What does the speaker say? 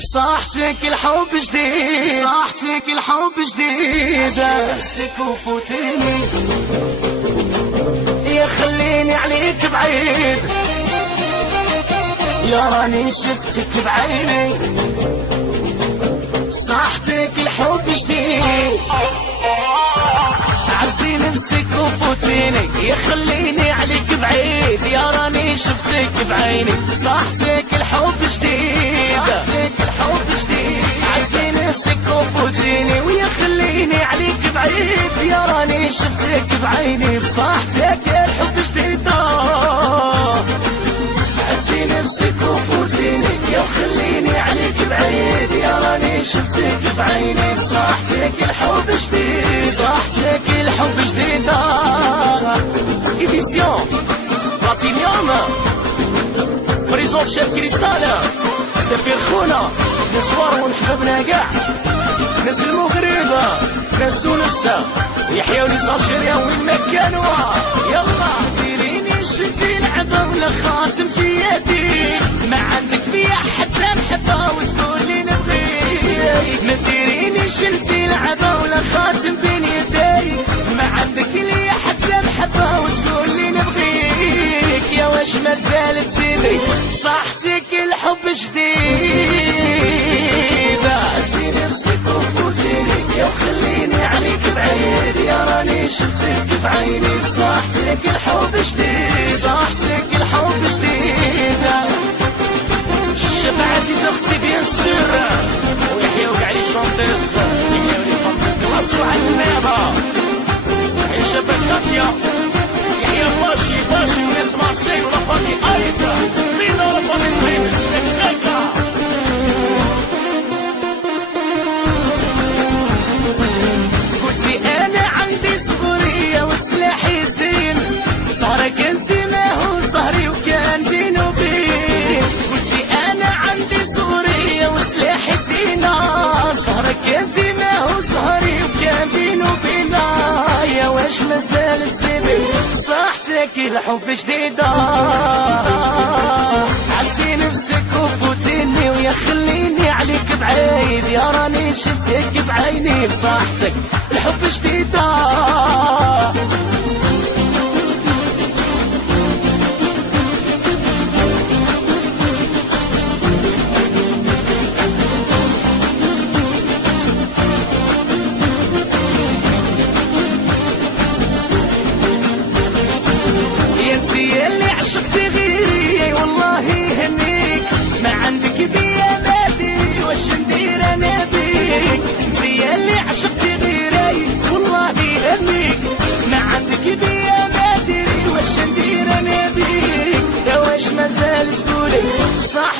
صاحتك الحب جديد، صاحتك الحب جديد، نفسك وفوتيني يا خليني عليك بعيد، يا راني شفتك بعيني. صاحتك الحب جديد، عزي نفسك وفوتيني يا خليني عليك بعيد، يا راني شفتك بعيني. صاحتك الحب جديد، صاحتك الحب جديد، عزي نفسك وفوتيني ويا خليني عليك بعيد، يا راني شفتك بعيني. بصاحتك الحب جديد، عزي نفسك وفوتيني يا خليني عليك بعيد، يا راني شفتك بعيني. بصاحتك الحب جديد، صاحتك الحب جديد. إديسيون بلاتينيوم، بريزون شيف كريستال، سفير خونا، نسوار ونحببنا كاع، ناس المغرب، ناس تونس، يحيى وناس الجيريا وين ما كانوا. يلا ديريني شتي لعبة ولا خاتم في يدي، ما عندك فيا حتى محبة وتقولي نبغيك. ما ديريني شلتي لعبة ولا خاتم بين يدي، ما عندك ليا حتى محبة وتقولي نبغيك. يا واش ما زالت تزيدي صاحتك الحب جديد، عزي نفسك وفوتيني يا خليني عليك بعيد، يا راني شفتك بعيني. صاحتك الحب جديد، صاحتك الحب جديد. الشيف عزيز اختي بيان سور، ويحيى وكاع لي شونتيز، يحيى لي فامي على النابه، يحيى شباب كاتيا، يحيى باشي باشي وناس مارسيل ولا فامي ايتا بينا ولا فامي صهيب سكسكا. قلتي انا عندي صغريه وسلاحي زين، صهرك انت ما هو صهري وكان بيني وبين. قلتي انا عندي صغريه وسلاحي زينه، صهرك انت ما هو صهري وكان بيني وبين. يا واش ما زالت تزيدي صاحتك الحب جديده، عزي نفسك وفوتيني ويا خليني عليك بعيد، يا راني شفتك بعيني. بصاحتك الحب جديده، انتي اللي عشقتي غيري والله يهنيك، ما عندك بيا نادي واش ندير انا بيك. انتي اللي عشقتي غيري والله يهنيك، ما عندك بيا نادي واش ندير انا بيك. يا واش ما زالت تقولي صح